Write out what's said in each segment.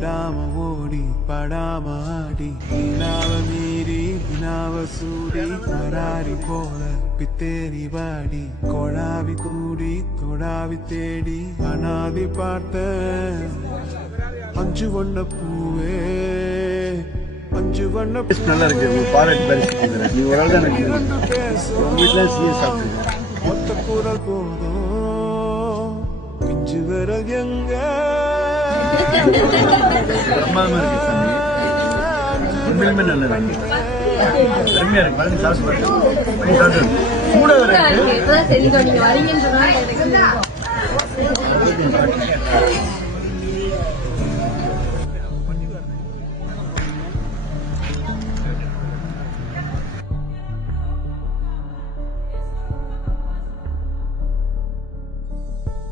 தேடாம ஓடி படாம ஆடி வினாவ மீறி வினாவ சூடி வராரி போல பித்தேரி வாடி கொடாவி கூடி தொடாவி தேடி அனாதி பார்த்த அஞ்சு வண்ண பூவே அஞ்சு வண்ண நல்லா இருக்கு நீ ஒரு ஆள் தான் மொத்த குரல் போதும் பிஞ்சு விரல் எங்க பிரமாதமா இருக்கு சாமி உண்மையிலுமே நல்லா இருக்கு பெருமையா இருக்கு பாருங்க சாப்பிட்டு கூட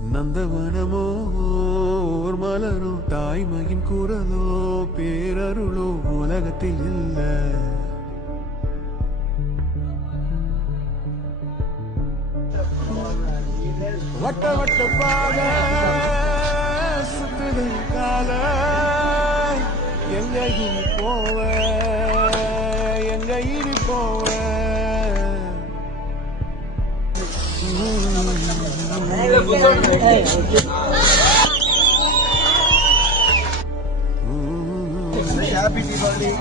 நந்தவனமோ ஓர் மலரோ தாய்மையின் குரலோ பேரருளோ உலகத்தில் இல்ல வட்ட வட்ட பாக சுத்துது கால எங்க இனி போவ எங்க இனி போவ Happy Diwali.